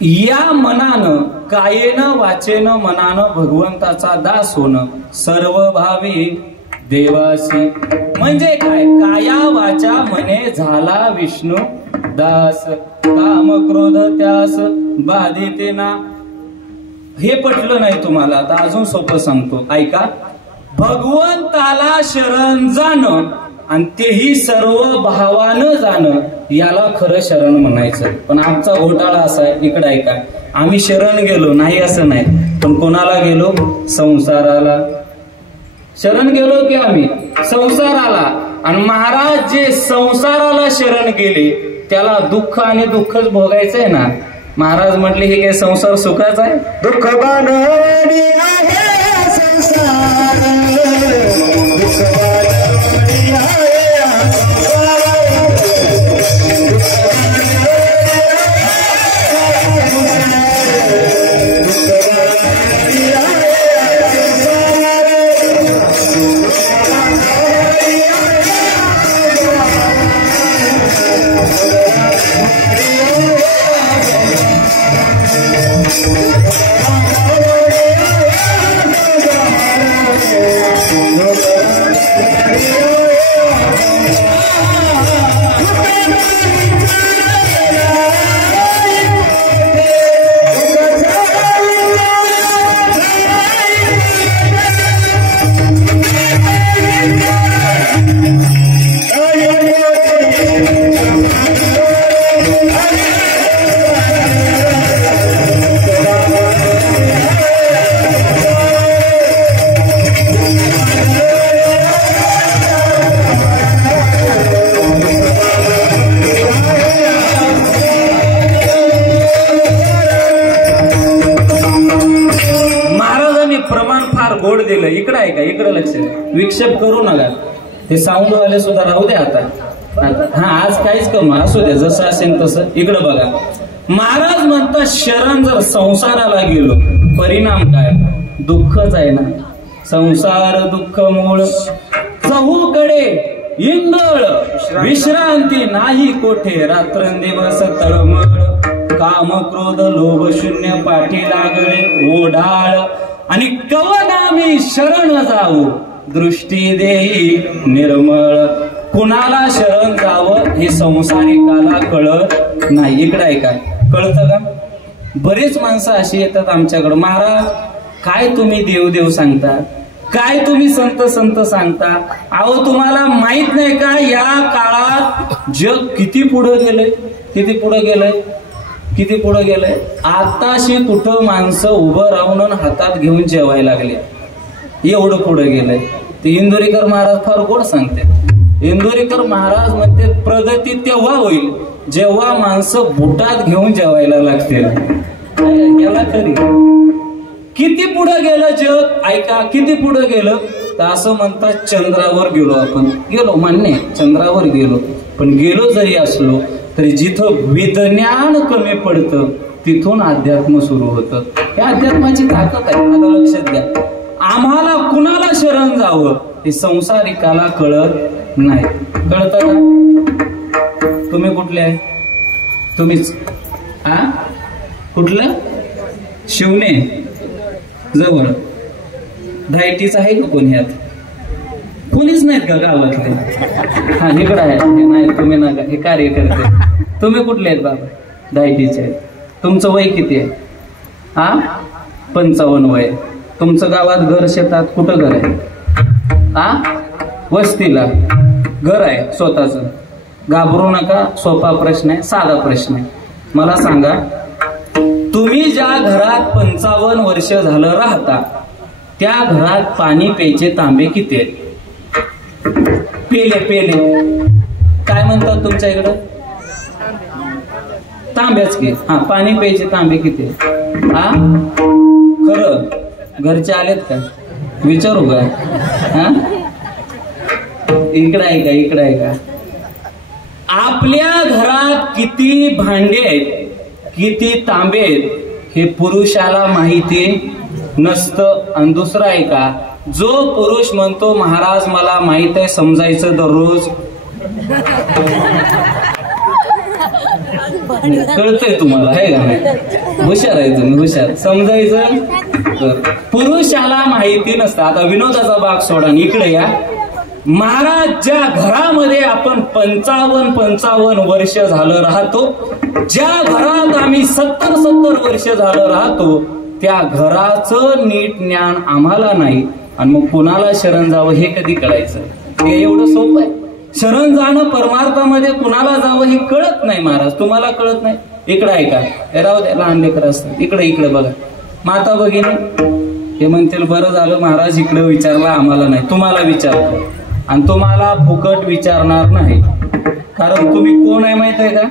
या मनानं कायेनं वाचेनं मनानं भगवंताचा दास होणं सर्व भावी देवासी म्हणजे काय? काया वाचा मने झाला विष्णू दास काम क्रोध त्यास बाधिते ना. हे पटलं नाही तुम्हाला तर अजून सोपं सांगतो ऐका. भगवंताला शरण जाणं आणि तेही सर्व भावानं जाणं याला खरं शरण म्हणायचं. पण आमचा घोटाळा असा आहे, इकडे ऐका. आम्ही शरण गेलो नाही असं नाही, पण कोणाला गेलो? संसाराला शरण गेलो की आम्ही संसाराला. आणि महाराज जे संसाराला शरण गेले त्याला दुःख आणि दुःखच भोगायचंय ना. महाराज म्हटले हे काय संसार सुखाचा आहे? दुःख बांधणी आहे संसार, दुःख बांधणी आहे. दिलं. इकडे आहे का? इकडे लक्ष विक्षेप करू नका. ते साऊंड वाले सुद्धा राहू दे आता. हा आज काहीच करू नका, असू द्या जसं असेल तसं. इकडे बघा. महाराज म्हणतात शरण जर संसाराला गेलो परिणाम काय? दुःखच आहे ना. संसार दुःख मूळ चहूकडे इंगळ विश्रांती नाही कोठे रात्रंदिवस तळमळ काम क्रोध लोभ शून्य पाठी लागले ओढाळ आणि कवनामी शरण जाऊ दृष्टी देई निर्मळ. कुणाला शरण जावं हे संसारिकाला कळत नाही. इकडे आहे काय? कळतं का? बरेच माणसं अशी येतात आमच्याकडे. महाराज काय तुम्ही देव देव सांगता, काय तुम्ही संत संत सांगता. अहो तुम्हाला माहित नाही का या काळात जग किती पुढे गेलंय? किती पुढे गेलंय? किती पुढे गेलंय? आताशी कुठं माणसं उभं राहून हातात घेऊन जेवायला लागले. एवढं पुढे गेलंय. ते इंदुरीकर महाराज फार गोड सांगते. इंदुरीकर महाराज म्हणते प्रगती तेव्हा होईल जेव्हा माणसं बुटात घेऊन जेवायला लागतील. याला खरी किती पुढे गेलं जग? ऐका किती पुढे गेलं. तर असं म्हणतात चंद्रावर गेलो आपण. गेलो मान्य, चंद्रावर गेलो. पण गेलो जरी असलो तरी जिथं विज्ञान कमी पडतं तिथून अध्यात्म सुरू होतं. या अध्यात्माची ताकद आहे. आता लक्षात घ्या. आम्हाला कुणाला शरण जावं हे संसारिकाला कळत नाही. कळतं का? तुम्ही कुठले आहे? तुम्हीच कुठलं? शिवणे जवळ धायटीच आहे का कोणी? यात कोणीच नाहीत का गावातले? हा इकडं आहे. नाही तुम्ही नका, हे कार्य करते. तुम्ही कुठले आहेत बाबा? धायटीचे. तुमचं वय किती आहे? 55 वय. तुमचं गावात घर शेतात कुठं घर आहे? वस्तीला घर आहे स्वतःच. घाबरू नका, सोपा प्रश्न आहे, साधा प्रश्न आहे. मला सांगा तुम्ही ज्या घरात 55 वर्ष झालं राहता त्या घरात पाणी प्यायचे तांबे किती आहेत? पेले काय म्हणतात तुमच्या इकडं? तांब्याच की. पाणी प्यायचे तांबे किती? खरं घरचे आलेत का? विचारू का? इकडे आहे का? इकडे आहे का? आपल्या घरात किती भांडे आहेत, किती तांबे आहेत हे पुरुषाला माहिती नसतं. आणि दुसरं आहे का? जो पुरुष म्हणतो महाराज मला माहित आहे समजायचं दररोज, कळतंय तुम्हाला, आहे का नाही? हुशार आहे तुम्ही, हुशार. समजायचं पुरुषाला माहिती नसतं. आता विनोदाचा भाग सोडा, इकडे या. महाराज ज्या घरामध्ये आपण 55 वर्ष झालं राहतो, ज्या घरात आम्ही 70 वर्ष झालं राहतो, त्या घराचं नीट ज्ञान आम्हाला नाही, आणि मग कुणाला शरण जावं हे कधी कळायचं? हे एवढं सोपं आहे. शरण जाणं परमार्थामध्ये कुणाला जावं हे कळत नाही महाराज, तुम्हाला कळत नाही. इकडे ऐका, राहू द्या, लहान लेकर असतं. इकडे बघा, माता भगिनी हे म्हणतील बरं झालं महाराज इकडे विचारला, आम्हाला नाही, तुम्हाला विचारतो. आणि तुम्हाला फुकट विचारणार नाही, कारण तुम्ही कोण आहे माहित आहे का?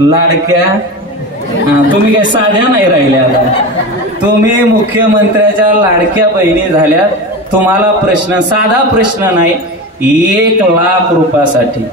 लाडक्या. तुम्ही काय साध्या नाही राहिल्या, आता तुम्ही मुख्यमंत्र्याच्या लाडक्या बहिणी झाल्या. तुम्हाला प्रश्न, साधा प्रश्न नाही, 1 लाख रुपयासाठी.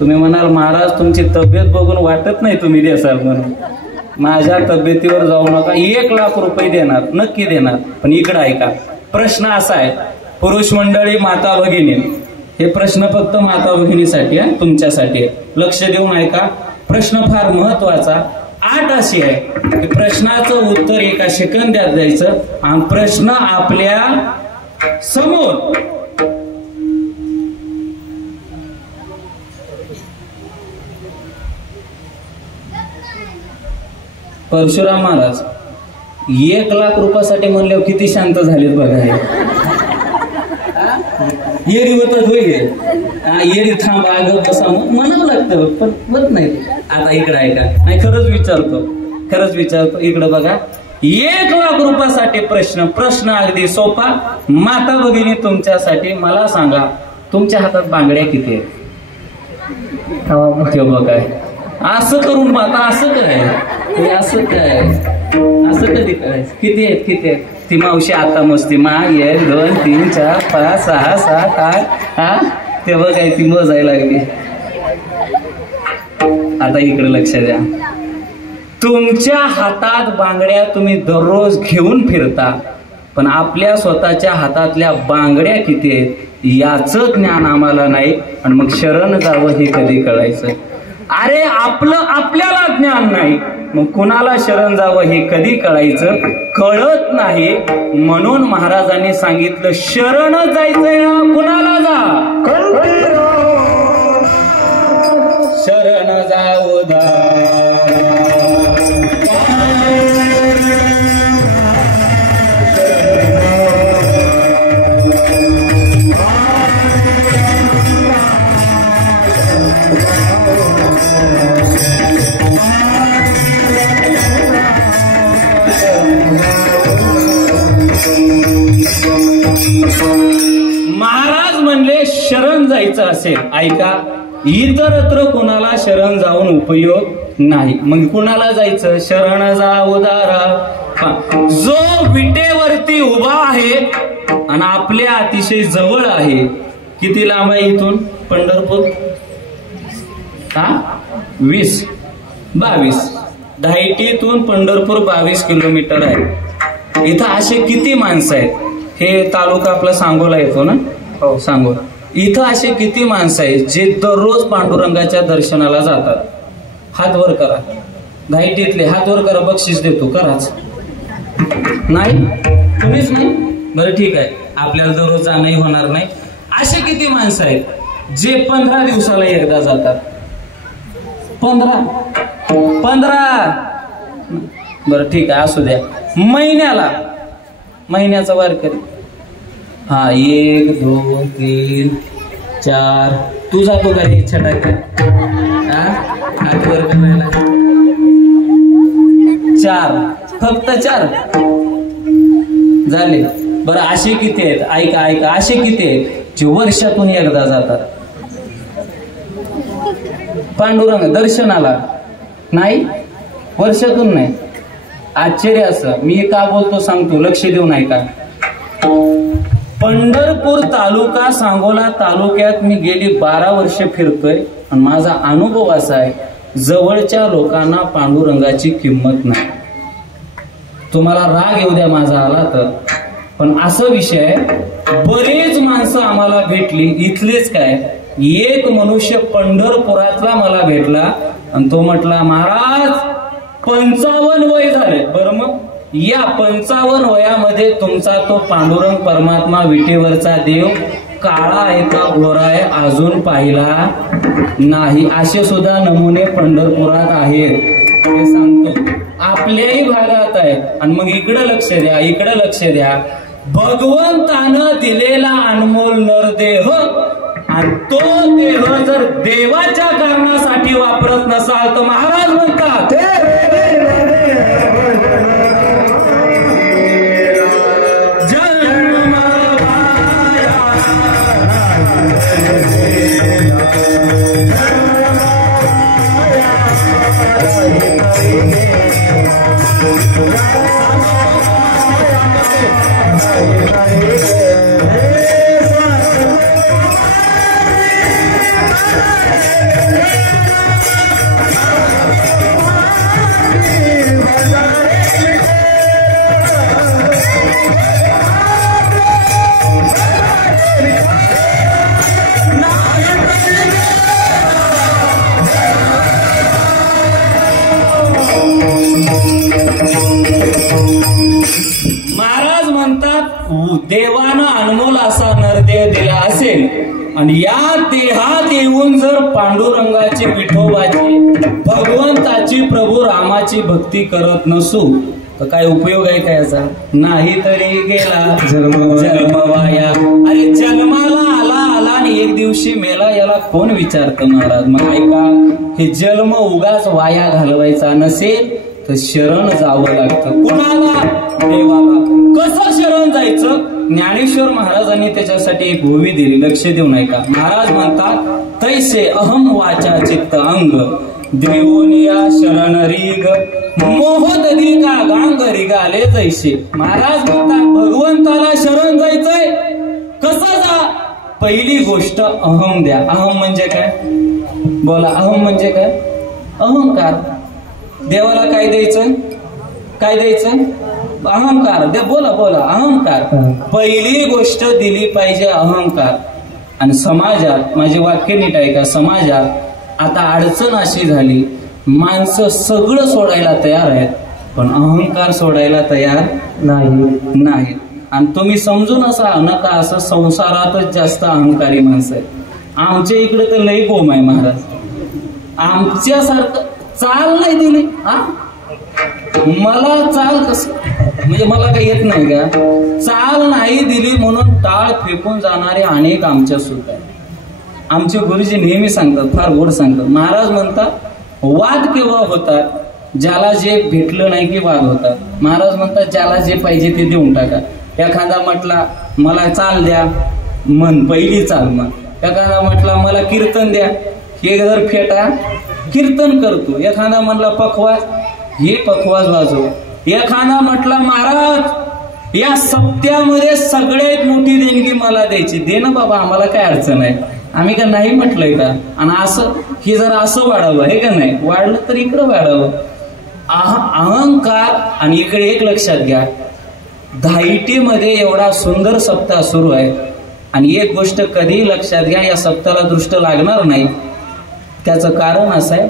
तुम्ही म्हणाल महाराज तुमची तब्येत बघून वाटत नाही तुम्ही देसाल म्हणून. माझ्या तब्येतीवर जाऊ नका, 1 लाख रुपये देणार, नक्की देणार. पण इकडे ऐका, प्रश्न असा आहे, पुरुष मंडळी, माता भगिनी, हे प्रश्न फक्त माता भगिनीसाठी आहे, तुमच्यासाठी आहे. लक्ष देऊन ऐका, प्रश्न फार महत्वाचा. 8 अशी आहे की प्रश्नाचं उत्तर 1 सेकंदात द्यायचं, आणि प्रश्न आपल्या समोर परशुराम महाराज 1 लाख रुपयासाठी म्हणल्यावर किती शांत झालेत बघा. येरी होत येरी थांबा, अगं बसा म्हणावं लागतं, पण होत नाही. आता इकडे ऐका, नाही खरंच विचारतो, इकडे बघा. 1 लाख रुपयासाठी प्रश्न अगदी सोपा. माता भगिनी तुमच्यासाठी, मला सांगा तुमच्या हातात बांगड्या किती आहेत? बघा, असं करून माता, असं काय, असं कधी करायचं? किती आहेत? ती मावशी आता मस्ती, 1 2 3 4 5 6 7 8. ते बघाय, ती मोजायला लागली. आता इकडे लक्ष द्या, तुमच्या हातात बांगड्या तुम्ही दररोज घेऊन फिरता, पण आपल्या स्वतःच्या हातातल्या बांगड्या किती आहेत याचं ज्ञान आम्हाला नाही, आणि मग शरण जावं हे कधी कळायचं? अरे आपल्याला ज्ञान नाही, मग कुणाला शरण जावं हे कधी कळायचं? कळत नाही. म्हणून महाराजांनी सांगितलं, शरण जायचंय ना, कुणाला जा? शरण जाऊ दा. महाराज म्हणले शरण जायचं असेल, ऐका, इतरत्र कोणाला शरण जाऊन उपयोग नाही. मग कुणाला जायचं? शरण जाऊ दारा. जो विटेवरती उभा आहे आणि आपल्या अतिशय जवळ आहे. किती लांब आहे इथून पंढरपूर? 20 22. धायटीतून पंढरपूर 22 किलोमीटर आहे. इथं असे किती माणसं आहेत? हे तालुका आपला सांगोला येतो ना, हो सांगोला. इथं असे किती माणसं आहेत जे दररोज पांडुरंगाच्या दर्शनाला जातात? हात वर करा. धायटीतले हात वर करा, बक्षीस देतो. कराच नाही? तुम्हीच नाही? बरं ठीक आहे, आपल्याला दररोज जाणंही होणार नाही. असे किती माणसं आहेत जे 15 दिवसाला एकदा जातात? 15. बरं ठीक आहे, असू द्या. महिन्याचा वारकरी. 1 2 3 4. तू जातो का रे छटाक? हात वर करायला 4, फक्त 4 झाले. बरं असे किती आहेत? ऐका, असे किती आहेत जे वर्षातून एकदा जातात पांडुरंग दर्शनाला? नाही, वर्षातून नाही. आश्चर्य असं. मी का बोलतो सांगतो, लक्ष देऊन ऐका. पंढरपूर तालुका, सांगोला तालुक्यात मी गेली 12 वर्ष फिरतोय, आणि माझा अनुभव असा आहे, जवळच्या लोकांना पांडुरंगाची किंमत नाही. तुम्हाला राग येऊ द्या माझा आला तर, पण असं विषय आहे. बरेच माणसं आम्हाला भेटली, इथलेच काय, एक मनुष्य पंढरपुरातला मला भेटला, आणि तो म्हटला, महाराज 55 वय झालंय. बरं, मग या 55 वयामध्ये तुमचा तो पांडुरंग परमात्मा विटेवरचा देव काळा आहे का गोरा आहे अजून पाहिला नाही. असे सुद्धा नमुने पंढरपुरात आहेत. हे सांगतो आपल्याही भागात आहेत. आणि मग इकडे लक्ष द्या, इकडे लक्ष द्या. भगवंतानं दिलेला अनमोल नरदेह आणि तो देह जर देवाच्या कारणासाठी वापरत नसाल तर महाराज म्हणतात महाराज म्हणतात देवानं अनमोल असा नरदेह दिला असेल आणि या देहात येऊन जर पांडुरंगाची विठोबाची भगवंताची प्रभू रामाची भक्ती करत नसू तर काय उपयोग आहे का याचा? नाही तरी गेला जन्म वाया. अरे जन्माला आला आणि एक दिवशी मेला याला कोण विचारतं महाराज? मग ऐका, हे जन्म उगाच वाया घालवायचा नसेल तर शरण जावं लागतं. कुणाला? देवाला. कसं शरण जायचं? ज्ञानेश्वर महाराजांनी त्याच्यासाठी एक ओवी दिली, लक्ष देऊ नये का? महाराज म्हणतात, तैसे अहम वाचा चित्त अंग देवोनिया शरण रीग मोहदरी का गांग रिगाले जैसे. महाराज म्हणतात भगवंताला शरण जायचंय. कसं जा? पहिली गोष्ट अहम द्या. अहम म्हणजे काय? बोला, अहम म्हणजे काय? अहंकार. देवाला काय द्यायचं? काय द्यायचं? अहंकार द्या. बोला बोला, अहंकार. पहिली गोष्ट दिली पाहिजे अहंकार. आणि समाजात, माझे वाक्य नीट आहे का, समाजात आता अडचण अशी झाली, माणसं सगळं सोडायला तयार आहेत पण अहंकार सोडायला तयार नाही. आणि तुम्ही समजून असा नका, असं संसारातच जास्त अहंकारी माणसं आहेत. आमच्या इकडे तर लई गोम आहे महाराज. आमच्यासारखं चाल नाही दिली. मला चाल कसं, म्हणजे मला काही येत नाही का? चाल नाही दिली म्हणून टाळ फेकून जाणारे अनेक आमच्या सुद्धा आहेत. आमचे गुरुजी नेहमी सांगतात, फार गोड सांगतात. महाराज म्हणतात वाद केव्हा होतात? ज्याला जे भेटलं नाही की वाद होतात. महाराज म्हणतात ज्याला जे पाहिजे ते देऊन टाका. एखादा म्हटला मला चाल द्या, मन पहिली चाल मन. एखादा म्हटला मला कीर्तन द्या, हे जर फेटा कीर्तन करतो. एखादा म्हटला पखवाज, हे पखवाज वाजव. एखादा म्हटला महाराज या सप्त्यामध्ये सगळ्यात मोठी देणगी मला द्यायची. दे ना बाबा, आम्हाला काय अडचण आहे, आम्ही का नाही म्हटलंय का? आणि असं हे जरा असं वाढावं हे का नाही, वाढलं तर इकडं वाढावं. अहंकार. आणि इकडे एक लक्षात घ्या, धाइटीमध्ये एवढा सुंदर सप्ताह सुरू आहे आणि एक गोष्ट कधी लक्षात घ्या, या सप्ताहाला दृष्ट लागणार नाही. त्याचं कारण असं आहे,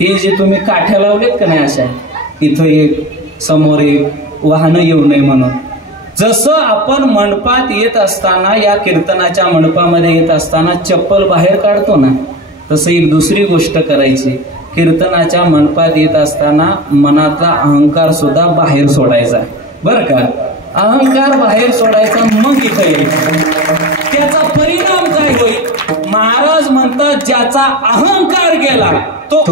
हे जे तुम्ही काठ्या लावलेत का नाही अशा, इथं एक समोर एक, वाहनं येऊ नये म्हणून. जसं आपण मंडपात येत असताना, या कीर्तनाच्या मंडपामध्ये येत असताना चप्पल बाहेर काढतो ना, तसं एक दुसरी गोष्ट करायची. कीर्तनाच्या मंडपात येत असताना मनातला अहंकार सुद्धा बाहेर सोडायचा, बरं का? अहंकार बाहेर सोडायचा, मग इथं यायचं. त्याचा परिणाम काय होईल? महाराज म्हणतात ज्याचा अहंकार गेला तो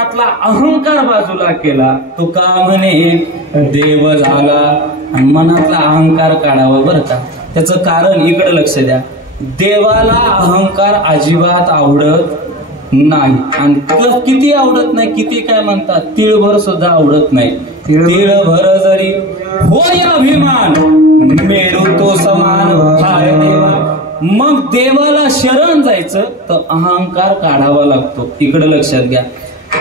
मनातला अहंकार बाजूला केला, तो का म्हणे देव झाला. आणि मनातला अहंकार काढावा बरं का. त्याचं कारण इकडे लक्ष द्या. देवाला अहंकार अजिबात आवडत नाही. आणि किती आवडत नाही, किती काय म्हणतात, तिळभर सुद्धा आवडत नाही. तिळभर जरी होय अभिमान, मेरू तो समान हाय देवा. मग देवाला शरण जायचं तर अहंकार काढावा लागतो. इकडे लक्षात घ्या.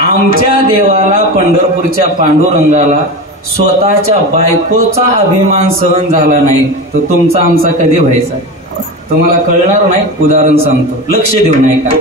आमच्या देवाला, पंढरपूरच्या पांडुरंगाला स्वतःच्या बायकोचा अभिमान सहन झाला नाही, तर तुमचा आमचा कधी व्हायचा तुम्हाला कळणार नाही. उदाहरण सांगतो, लक्ष देऊ नये का.